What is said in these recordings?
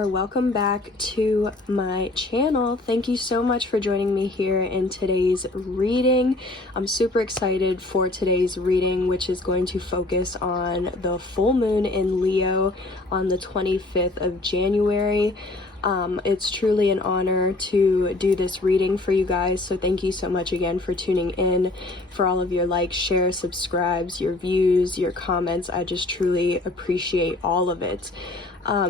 or welcome back to my channel. Thank you so much for joining me here in today's reading. I'm super excited for today's reading, which is going to focus on the full moon in Leo on the 25th of January. It's truly an honor to do this reading for you guys, so thank you so much again for tuning in, for all of your likes, shares, subscribes, your views, your comments. I just truly appreciate all of it.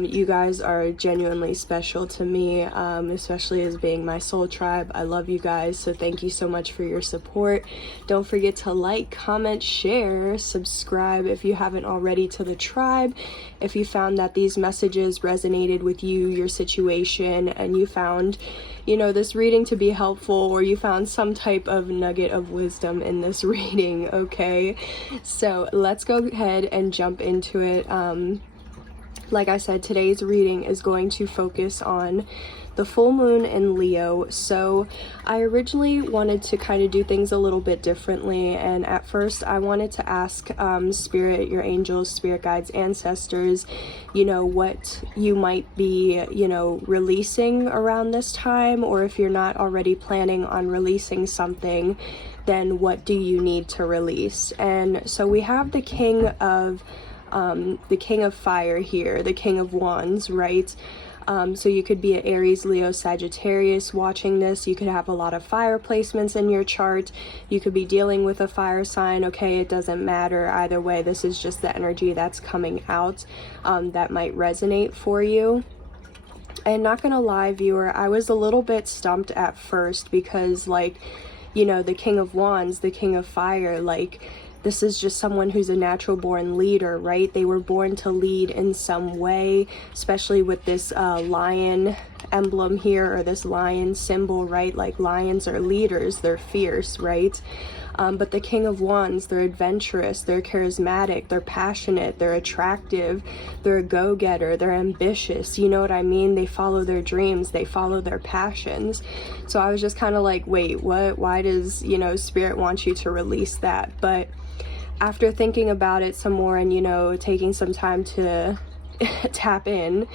You guys are genuinely special to me, especially as being my soul tribe. I love you guys, so thank you so much for your support. Don't forget to like, comment, share, subscribe if you haven't already to the tribe. If you found that these messages resonated with you, your situation, and you found, this reading to be helpful, or you found some type of nugget of wisdom in this reading, okay? So let's go ahead and jump into it. Like I said, today's reading is going to focus on the full moon in Leo. So I originally wanted to kind of do things a little bit differently, and at first I wanted to ask spirit, your angels, spirit guides, ancestors, what you might be, releasing around this time, or if you're not already planning on releasing something, then what do you need to release? And so we have the King of Fire here, the King of Wands, right? So you could be an Aries, Leo, Sagittarius watching this. You could have a lot of fire placements in your chart. You could be dealing with a fire sign. Okay, it doesn't matter either way. This is just the energy that's coming out that might resonate for you. And not gonna lie, viewer, I was a little bit stumped at first because, the King of Wands, the King of Fire, this is just someone who's a natural born leader, right? They were born to lead in some way, especially with this lion emblem here, or this lion symbol, right? Like, lions are leaders, they're fierce, right? But the King of Wands, they're adventurous, they're charismatic, they're passionate, they're attractive, they're a go-getter, they're ambitious, you know what I mean? They follow their dreams, they follow their passions. So I was just kind of like, wait, what? Why does, Spirit want you to release that? But after thinking about it some more and, taking some time to tap in,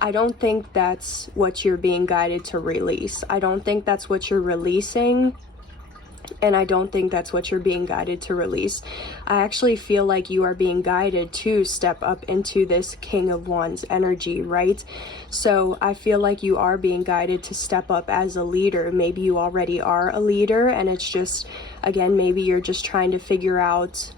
I don't think that's what you're being guided to release. I don't think that's what you're releasing. And I don't think that's what you're being guided to release. I actually feel like you are being guided to step up into this King of Wands energy, right? So I feel like you are being guided to step up as a leader. Maybe you already are a leader, and it's just, again, maybe you're just trying to figure out,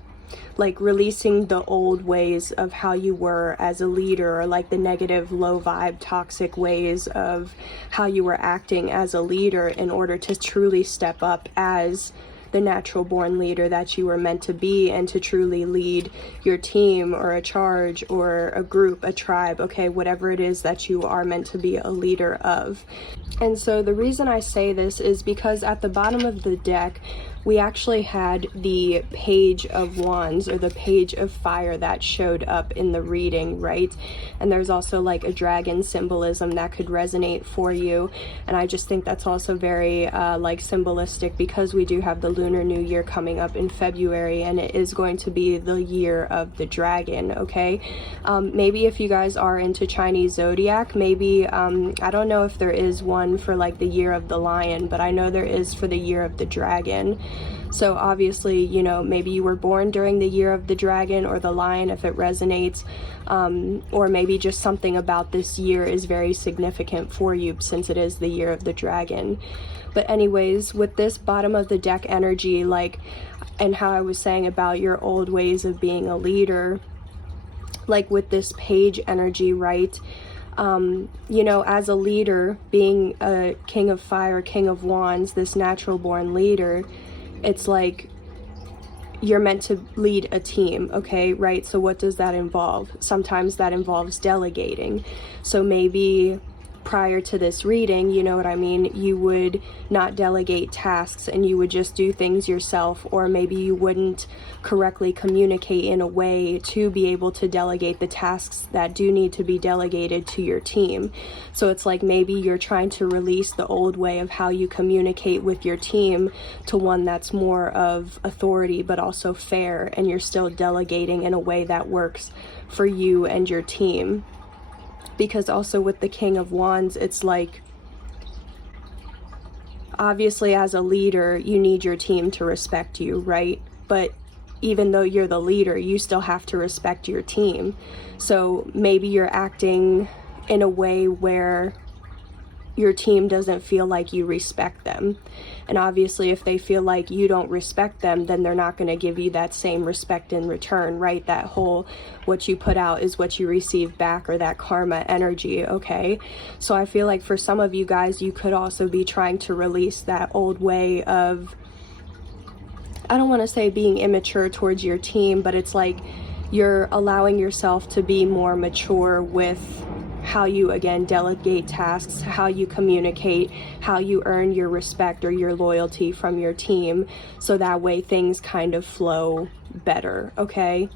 releasing the old ways of how you were as a leader, or the negative, low vibe, toxic ways of how you were acting as a leader, in order to truly step up as the natural born leader that you were meant to be, and to truly lead your team or a charge or a group, a tribe, okay, whatever it is that you are meant to be a leader of. And so the reason I say this is because at the bottom of the deck, we actually had the Page of Wands, or the Page of Fire, that showed up in the reading, right? And there's also a dragon symbolism that could resonate for you. And I just think that's also very symbolistic, because we do have the Lunar New Year coming up in February, and it is going to be the year of the dragon, okay? Maybe if you guys are into Chinese zodiac, maybe, I don't know if there is one for the year of the lion, but I know there is for the year of the dragon. So obviously, maybe you were born during the year of the dragon or the lion, if it resonates, or maybe just something about this year is very significant for you since it is the year of the dragon. But anyways, with this bottom of the deck energy, and how I was saying about your old ways of being a leader, with this page energy, right? As a leader, being a King of Fire, King of Wands, this natural born leader, it's you're meant to lead a team, okay, right? So what does that involve? Sometimes that involves delegating. So maybe prior to this reading, you know what I mean, you would not delegate tasks and you would just do things yourself, or maybe you wouldn't correctly communicate in a way to be able to delegate the tasks that do need to be delegated to your team. So it's maybe you're trying to release the old way of how you communicate with your team to one that's more of authority but also fair, and you're still delegating in a way that works for you and your team. Because also with the King of Wands, it's like, obviously as a leader, you need your team to respect you, right? But even though you're the leader, you still have to respect your team. So maybe you're acting in a way where your team doesn't feel like you respect them. And obviously if they feel like you don't respect them, then they're not going to give you that same respect in return, right? That whole what you put out is what you receive back, or that karma energy, okay? So I feel like for some of you guys, you could also be trying to release that old way of, I don't want to say being immature towards your team, but it's like you're allowing yourself to be more mature with how you, again, delegate tasks, how you communicate, how you earn your respect or your loyalty from your team, so that way things kind of flow better, okay?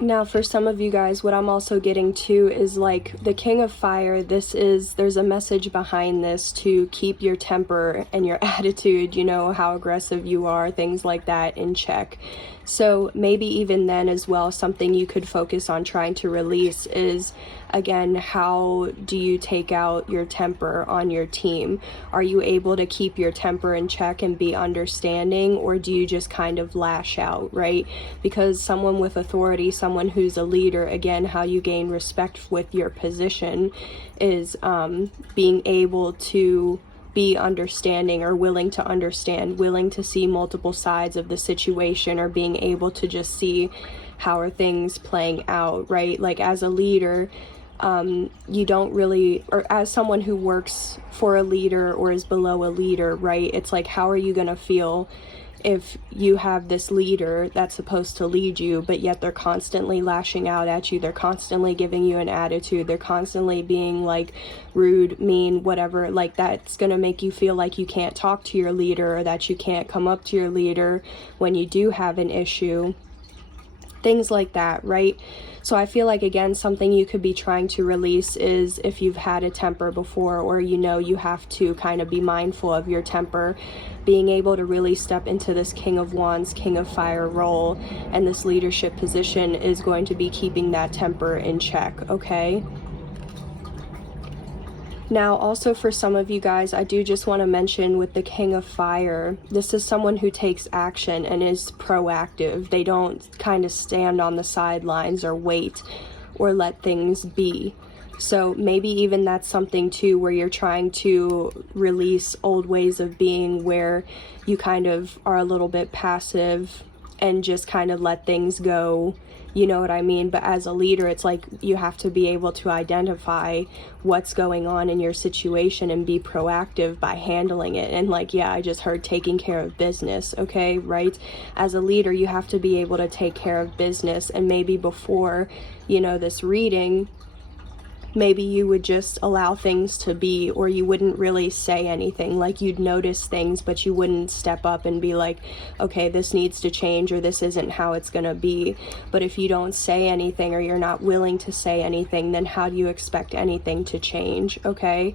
Now, for some of you guys, what I'm also getting to is like the King of Fire. There's a message behind this to keep your temper and your attitude, you know, how aggressive you are, things like that, in check. So maybe even then as well, something you could focus on trying to release is, again, how do you take out your temper on your team? Are you able to keep your temper in check and be understanding, or do you just kind of lash out, right? Because someone with authority, someone who's a leader, again, how you gain respect with your position is being able to be understanding, or willing to understand, willing to see multiple sides of the situation, or being able to just see how are things playing out, right? Like as a leader, you don't really, or as someone who works for a leader or is below a leader, right? It's like, how are you going to feel if you have this leader that's supposed to lead you, but yet they're constantly lashing out at you, they're constantly giving you an attitude, they're constantly being like rude, mean, whatever, like that's going to make you feel like you can't talk to your leader, or that you can't come up to your leader when you do have an issue, things like that, right? So I feel like, again, something you could be trying to release is if you've had a temper before, or you know you have to kind of be mindful of your temper, being able to really step into this King of Wands, King of Fire role, and this leadership position is going to be keeping that temper in check, okay? Now, also for some of you guys, I do just want to mention with the King of Fire, this is someone who takes action and is proactive. They don't kind of stand on the sidelines or wait or let things be. So maybe even that's something too, where you're trying to release old ways of being, where you kind of are a little bit passive and just kind of let things go. You know what I mean? But as a leader, it's like you have to be able to identify what's going on in your situation and be proactive by handling it. And like, yeah, I just heard taking care of business, okay, right? As a leader, you have to be able to take care of business. And maybe before, you know, this reading, maybe you would just allow things to be, or you wouldn't really say anything. Like you'd notice things, but you wouldn't step up and be like, okay, this needs to change, or this isn't how it's gonna be. But if you don't say anything, or you're not willing to say anything, then how do you expect anything to change, okay?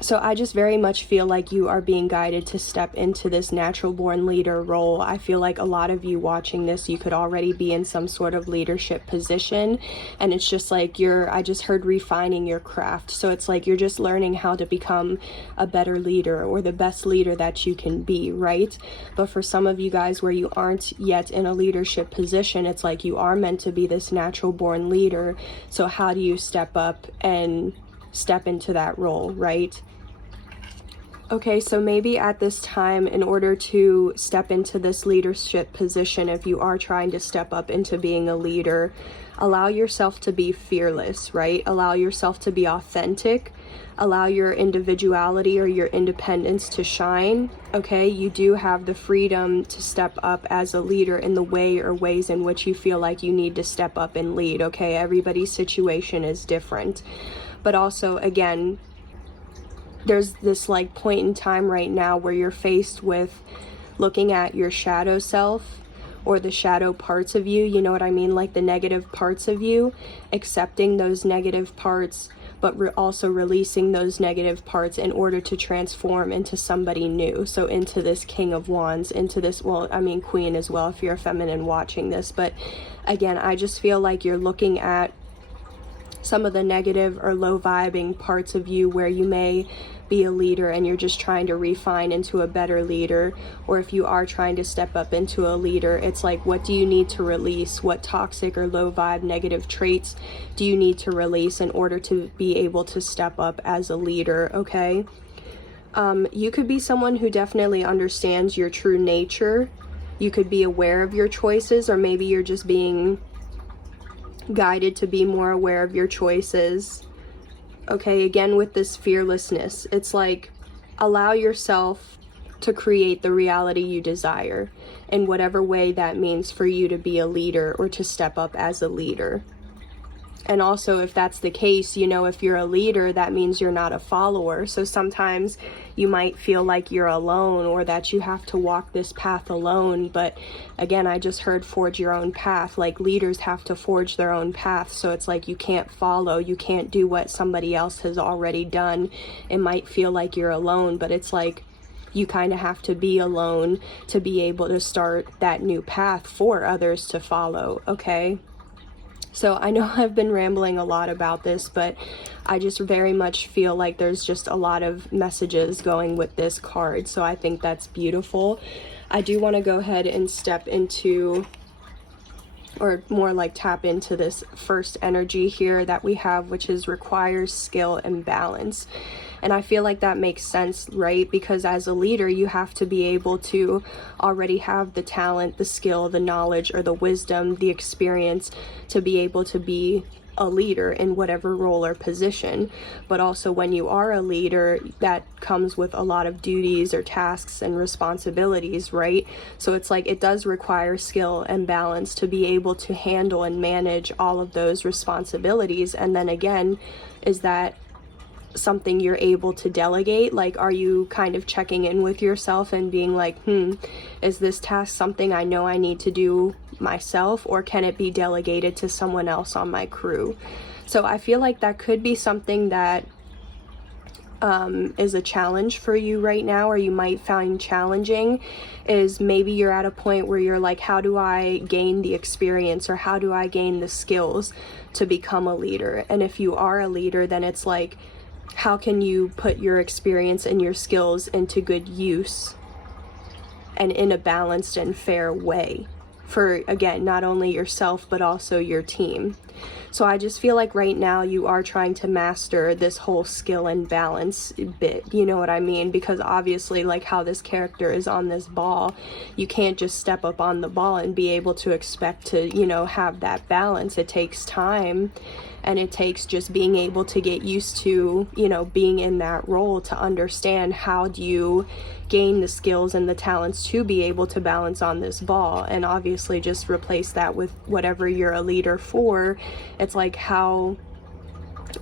So I just very much feel like you are being guided to step into this natural born leader role. I feel like a lot of you watching this, you could already be in some sort of leadership position, and it's just like I just heard refining your craft. So it's like you're just learning how to become a better leader, or the best leader that you can be, right? But for some of you guys where you aren't yet in a leadership position, it's like you are meant to be this natural born leader. So how do you step up and step into that role, right? Okay, so maybe at this time, in order to step into this leadership position, if you are trying to step up into being a leader, allow yourself to be fearless, right? Allow yourself to be authentic. Allow your individuality or your independence to shine, okay? You do have the freedom to step up as a leader in the way or ways in which you feel like you need to step up and lead, okay? Everybody's situation is different. But also, again, there's this like point in time right now where you're faced with looking at your shadow self, or the shadow parts of you, you know what I mean? Like the negative parts of you, accepting those negative parts, but also releasing those negative parts in order to transform into somebody new. So into this King of Wands, into this, well, I mean Queen as well if you're a feminine watching this. But again, I just feel like you're looking at some of the negative or low vibing parts of you where you may be a leader and you're just trying to refine into a better leader, or if you are trying to step up into a leader, it's like, what do you need to release? What toxic or low vibe negative traits do you need to release in order to be able to step up as a leader? Okay. You could be someone who definitely understands your true nature. You could be aware of your choices, or maybe you're just being guided to be more aware of your choices. Okay, again, with this fearlessness, it's like, allow yourself to create the reality you desire in whatever way that means for you to be a leader or to step up as a leader. And also, if that's the case, you know, if you're a leader, that means you're not a follower. So sometimes you might feel like you're alone, or that you have to walk this path alone. But again, I just heard forge your own path. Like, leaders have to forge their own path. So it's like, you can't follow, you can't do what somebody else has already done. It might feel like you're alone, but it's like, you kind of have to be alone to be able to start that new path for others to follow. Okay. So I know I've been rambling a lot about this, but I just very much feel like there's just a lot of messages going with this card. So I think that's beautiful. I do want to go ahead and step into, or more like tap into, this first energy here that we have, which is requires skill and balance. And I feel like that makes sense, right? Because as a leader, you have to be able to already have the talent, the skill, the knowledge, or the wisdom, the experience to be able to be a leader in whatever role or position. But also, when you are a leader, that comes with a lot of duties or tasks and responsibilities, right? So it's like, it does require skill and balance to be able to handle and manage all of those responsibilities. And then again, is that something you're able to delegate? Like, are you kind of checking in with yourself and being like, is this task something I know I need to do myself, or can it be delegated to someone else on my crew? So I feel like that could be something that is a challenge for you right now, or you might find challenging, is maybe you're at a point where you're like, how do I gain the experience, or how do I gain the skills to become a leader? And if you are a leader, then it's like, how can you put your experience and your skills into good use and in a balanced and fair way for, again, not only yourself, but also your team? So I just feel like right now you are trying to master this whole skill and balance bit, you know what I mean? Because obviously, like how this character is on this ball, you can't just step up on the ball and be able to expect to, you know, have that balance. It takes time. And it takes just being able to get used to, you know, being in that role, to understand how do you gain the skills and the talents to be able to balance on this ball. And obviously just replace that with whatever you're a leader for. It's like, how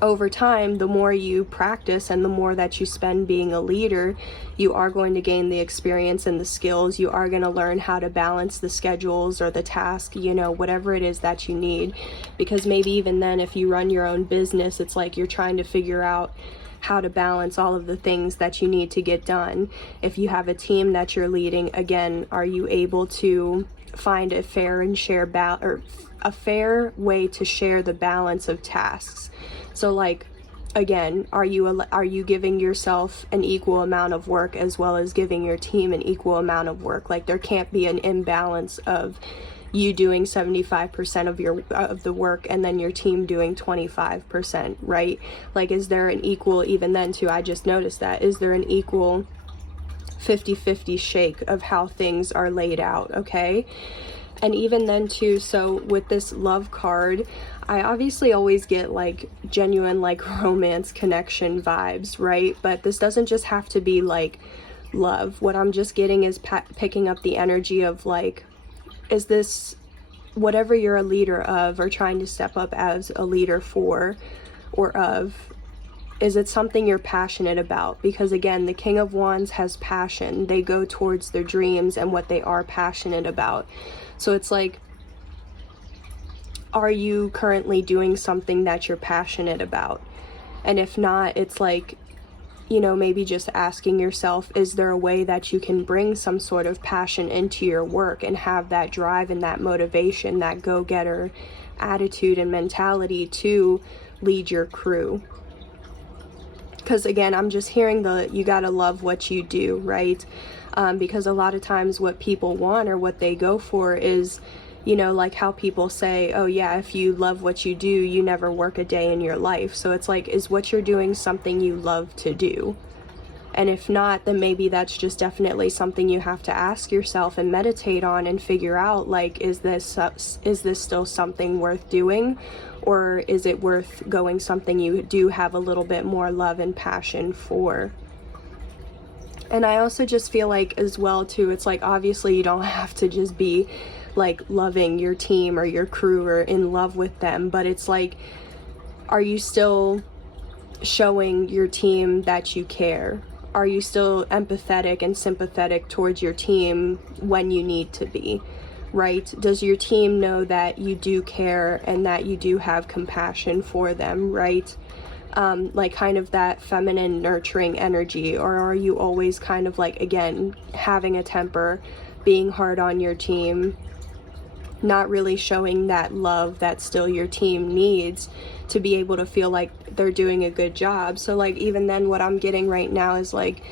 over time, the more you practice and the more that you spend being a leader, you are going to gain the experience and the skills. You are going to learn how to balance the schedules or the task, you know, whatever it is that you need. Because maybe even then, if you run your own business, it's like you're trying to figure out how to balance all of the things that you need to get done. If you have a team that you're leading, again, are you able to find a fair and share or a fair way to share the balance of tasks? So like, again, are you giving yourself an equal amount of work as well as giving your team an equal amount of work? Like, there can't be an imbalance of you doing 75% of the work and then your team doing 25%, right? Like, is there an equal, even then too, I just noticed that, is there an equal 50-50 shake of how things are laid out? Okay. And even then too, so with this love card, I obviously always get like genuine like romance connection vibes, right? But this doesn't just have to be like love. What I'm just getting is picking up the energy of like, is this whatever you're a leader of or trying to step up as a leader for or of, is it something you're passionate about? Because again, the King of Wands has passion. They go towards their dreams and what they are passionate about. So it's like, are you currently doing something that you're passionate about? And if not, it's like, you know, maybe just asking yourself, is there a way that you can bring some sort of passion into your work and have that drive and that motivation, that go-getter attitude and mentality to lead your crew. Because again, I'm just hearing you gotta love what you do, right? Because a lot of times what people want or what they go for is, you know, like how people say, oh yeah, if you love what you do, you never work a day in your life. So it's like, is what you're doing something you love to do? And if not, then maybe that's just definitely something you have to ask yourself and meditate on and figure out, like, is this still something worth doing? Or is it worth going something you do have a little bit more love and passion for? And I also just feel like as well too, it's like, obviously you don't have to just be like loving your team or your crew or in love with them, but it's like, are you still showing your team that you care? Are you still empathetic and sympathetic towards your team when you need to be, right? Does your team know that you do care and that you do have compassion for them, right? Like kind of that feminine nurturing energy? Or are you always kind of like, again, having a temper, being hard on your team, not really showing that love that still your team needs to be able to feel like they're doing a good job? So like, even then what I'm getting right now is like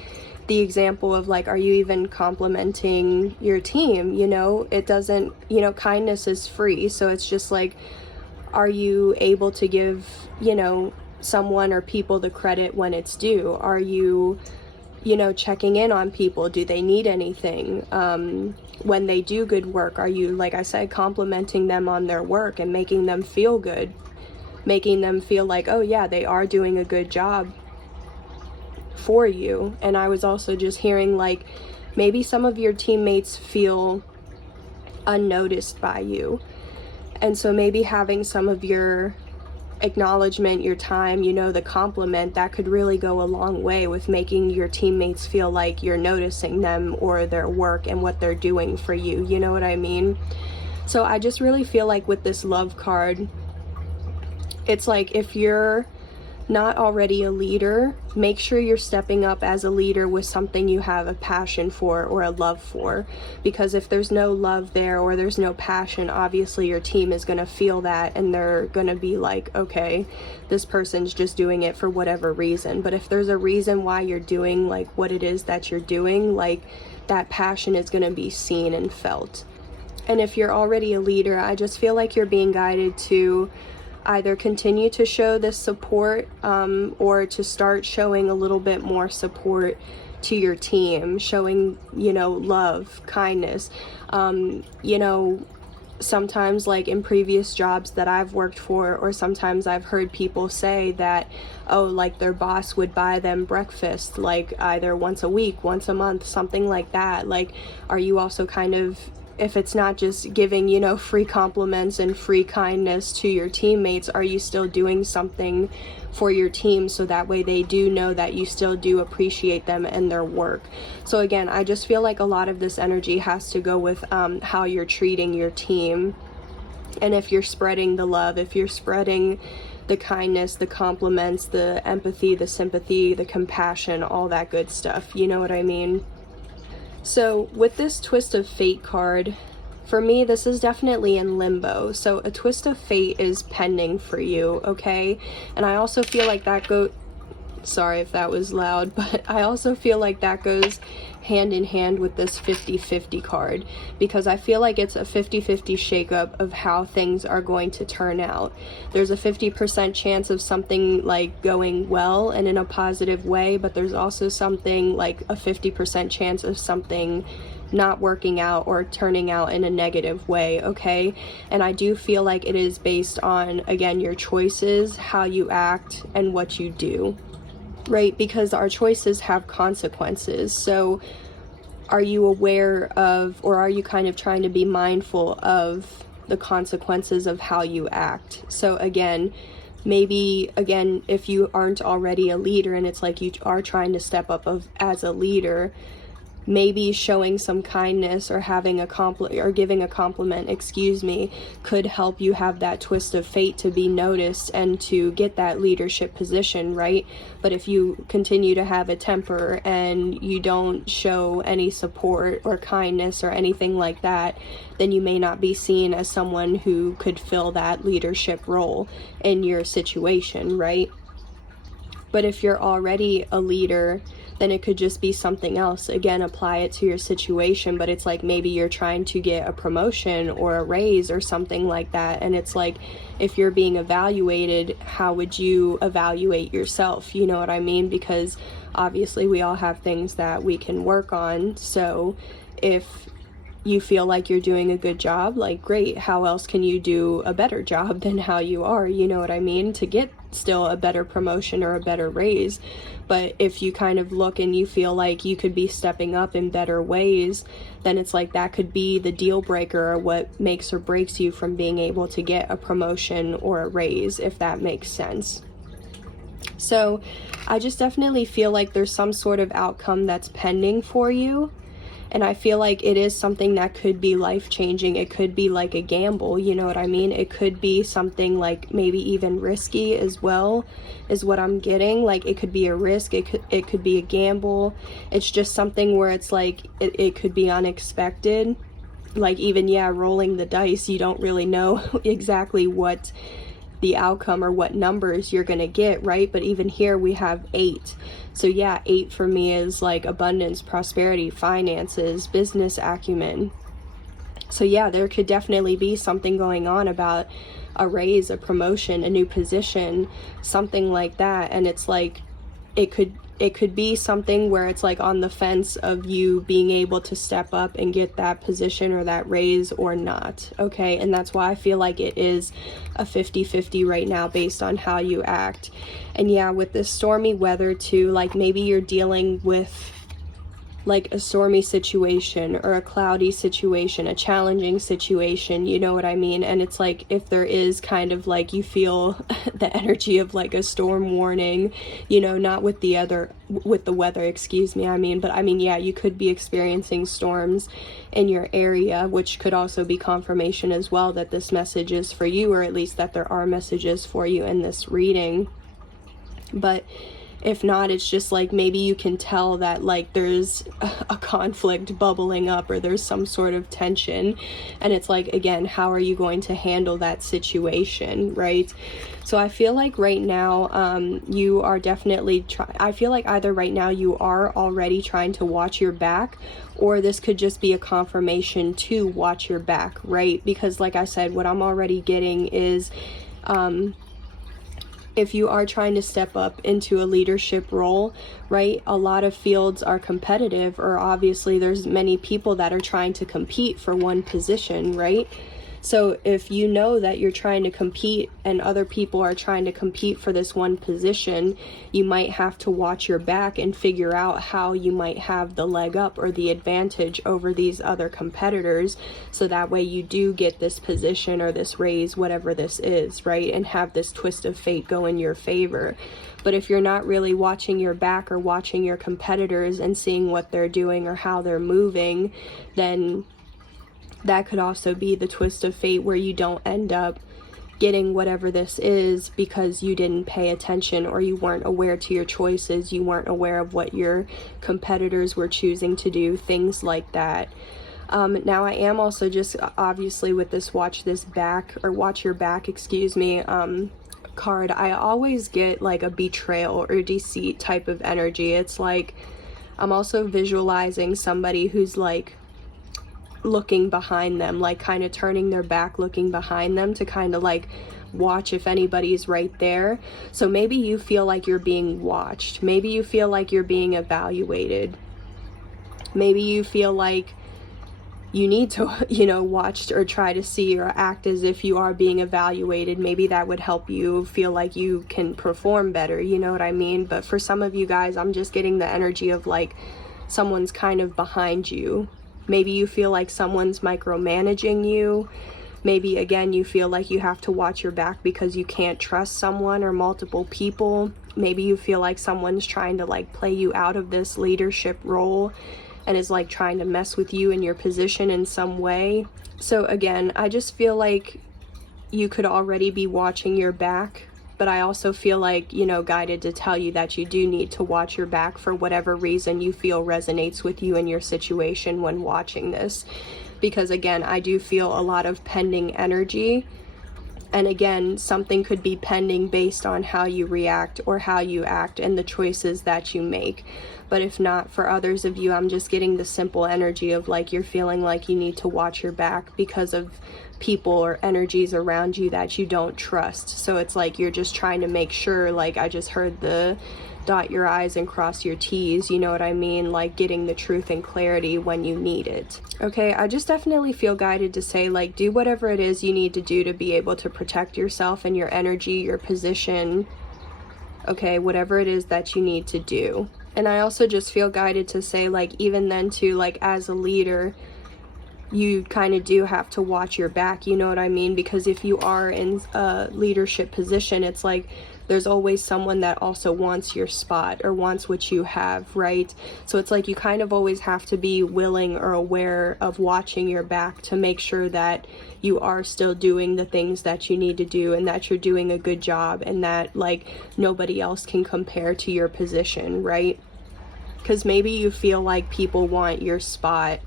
the example of like, are you even complimenting your team? You know, it doesn't, you know, kindness is free. So it's just like, are you able to give, you know, someone or people the credit when it's due? Are you, you know, checking in on people? Do they need anything? When they do good work, are you, like I said, complimenting them on their work and making them feel good, making them feel like, oh yeah, they are doing a good job for you? And I was also just hearing like, maybe some of your teammates feel unnoticed by you, and so maybe having some of your acknowledgement, your time, you know, the compliment, that could really go a long way with making your teammates feel like you're noticing them or their work and what they're doing for you. You know what I mean? So I just really feel like with this love card, it's like, if you're not already a leader, make sure you're stepping up as a leader with something you have a passion for or a love for. Because if there's no love there or there's no passion, obviously your team is going to feel that and they're going to be like, okay, this person's just doing it for whatever reason. But if there's a reason why you're doing like what it is that you're doing, like that passion is going to be seen and felt. And if you're already a leader, I just feel like you're being guided to either continue to show this support or to start showing a little bit more support to your team, showing, you know, love, kindness. You know, sometimes like in previous jobs that I've worked for, or sometimes I've heard people say that, oh, like their boss would buy them breakfast like either once a week, once a month, something like that. Like, are you also kind of, if it's not just giving, you know, free compliments and free kindness to your teammates, are you still doing something for your team so that way they do know that you still do appreciate them and their work? So again, I just feel like a lot of this energy has to go with how you're treating your team. And if you're spreading the love, if you're spreading the kindness, the compliments, the empathy, the sympathy, the compassion, all that good stuff, you know what I mean? So with this Twist of Fate card, for me, this is definitely in limbo. So a twist of fate is pending for you, okay? And I also feel like that sorry if that was loud, but I also feel like that goes hand in hand with this 50-50 card, because I feel like it's a 50-50 shakeup of how things are going to turn out. There's a 50% chance of something like going well and in a positive way, but there's also something like a 50% chance of something not working out or turning out in a negative way, okay? And I do feel like it is based on, again, your choices, how you act, and what you do. Right? Because our choices have consequences. So are you aware of, or are you kind of trying to be mindful of the consequences of how you act? So again, maybe, again, if you aren't already a leader and it's like you are trying to step up as a leader, maybe showing some kindness or having or giving a compliment, could help you have that twist of fate to be noticed and to get that leadership position, right? But if you continue to have a temper and you don't show any support or kindness or anything like that, then you may not be seen as someone who could fill that leadership role in your situation, right? But if you're already a leader, then it could just be something else. Again, apply it to your situation, but it's like maybe you're trying to get a promotion or a raise or something like that. And it's like, if you're being evaluated, how would you evaluate yourself? You know what I mean? Because obviously we all have things that we can work on. So if you feel like you're doing a good job, like great, how else can you do a better job than how you are? You know what I mean? To get still a better promotion or a better raise. But if you kind of look and you feel like you could be stepping up in better ways, then it's like that could be the deal breaker or what makes or breaks you from being able to get a promotion or a raise, if that makes sense. So I just definitely feel like there's some sort of outcome that's pending for you. And I feel like it is something that could be life-changing. It could be like a gamble, you know what I mean? It could be something like maybe even risky as well, is what I'm getting. Like it could be a risk, it could be a gamble. It's just something where it's like it could be unexpected. Like even, rolling the dice, you don't really know exactly what the outcome or what numbers you're gonna get, right? But even here we have 8. So 8 for me is like abundance, prosperity, finances, business acumen. So there could definitely be something going on about a raise, a promotion, a new position, something like that. And it's like it could be something where it's like on the fence of you being able to step up and get that position or that raise or not, okay? And that's why I feel like it is a 50-50 right now based on how you act. And with this stormy weather too, like maybe you're dealing with like a stormy situation or a cloudy situation, a challenging situation, you know what I mean? And it's like if there is kind of like you feel the energy of like a storm warning, not with the weather, you could be experiencing storms in your area, which could also be confirmation as well that this message is for you, or at least that there are messages for you in this reading. But if not, it's just like maybe you can tell that like there's a conflict bubbling up or there's some sort of tension. And it's like, again, how are you going to handle that situation, right? So I feel like right now you are definitely I feel like either right now you are already trying to watch your back, or this could just be a confirmation to watch your back, right? Because like I said, what I'm already getting is if you are trying to step up into a leadership role, right, a lot of fields are competitive, or obviously there's many people that are trying to compete for one position, right? So if you know that you're trying to compete and other people are trying to compete for this one position, you might have to watch your back and figure out how you might have the leg up or the advantage over these other competitors, so that way you do get this position or this raise, whatever this is, right, and have this twist of fate go in your favor. But if you're not really watching your back or watching your competitors and seeing what they're doing or how they're moving, then that could also be the twist of fate where you don't end up getting whatever this is because you didn't pay attention or you weren't aware to your choices, you weren't aware of what your competitors were choosing to do, things like that. Now I am also just obviously with this watch your back card, I always get like a betrayal or deceit type of energy. It's like I'm also visualizing somebody who's like looking behind them, like kind of turning their back, looking behind them to kind of like watch if anybody's right there. So maybe you feel like you're being watched, maybe you feel like you're being evaluated, maybe you feel like you need to watch or try to see or act as if you are being evaluated. Maybe that would help you feel like you can perform better, you know what I mean? But for some of you guys, I'm just getting the energy of like someone's kind of behind you. Maybe you feel like someone's micromanaging you. Maybe, again, you feel like you have to watch your back because you can't trust someone or multiple people. Maybe you feel like someone's trying to like play you out of this leadership role and is like trying to mess with you and your position in some way. So again, I just feel like you could already be watching your back, but I also feel like, you know, guided to tell you that you do need to watch your back for whatever reason you feel resonates with you and your situation when watching this. Because again, I do feel a lot of pending energy. And again, something could be pending based on how you react or how you act and the choices that you make. But if not, for others of you, I'm just getting the simple energy of like you're feeling like you need to watch your back because of people or energies around you that you don't trust. So it's like you're just trying to make sure, like I just heard the dot your I's and cross your T's, you know what I mean? Like getting the truth and clarity when you need it. Okay, I just definitely feel guided to say like do whatever it is you need to do to be able to protect yourself and your energy, your position, okay, whatever it is that you need to do. And I also just feel guided to say like even then too, like as a leader, you kind of do have to watch your back, you know what I mean? Because if you are in a leadership position, it's like there's always someone that also wants your spot or wants what you have, right? So it's like you kind of always have to be willing or aware of watching your back to make sure that you are still doing the things that you need to do and that you're doing a good job and that like nobody else can compare to your position, right? Because maybe you feel like people want your spot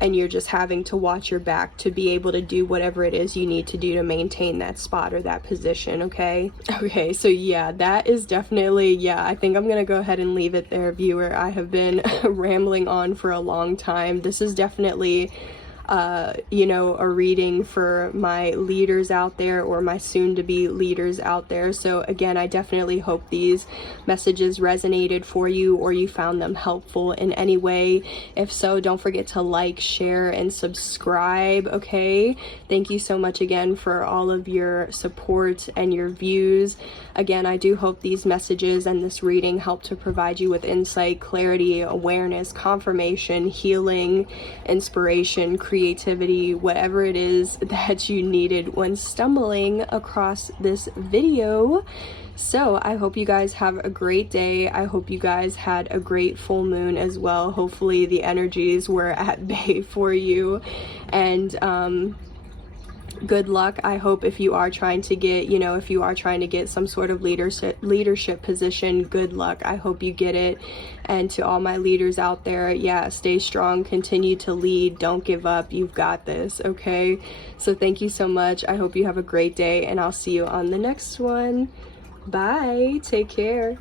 and you're just having to watch your back to be able to do whatever it is you need to do to maintain that spot or that position, okay? Okay, so yeah, that is definitely, yeah, I think I'm gonna go ahead and leave it there, viewer. I have been rambling on for a long time. This is definitely you know, a reading for my leaders out there or my soon-to-be leaders out there. So again, I definitely hope these messages resonated for you or you found them helpful in any way. If so, don't forget to like, share, and subscribe, okay? Thank you so much again for all of your support and your views. Again, I do hope these messages and this reading help to provide you with insight, clarity, awareness, confirmation, healing, inspiration, creativity, whatever it is that you needed when stumbling across this video. So I hope you guys have a great day. I hope you guys had a great full moon as well. Hopefully the energies were at bay for you, and good luck. I hope if you are trying to get, you know, if you are trying to get some sort of leadership position, good luck. I hope you get it. And to all my leaders out there, yeah, stay strong, continue to lead, don't give up, you've got this, okay? So thank you so much. I hope you have a great day, and I'll see you on the next one. Bye, take care.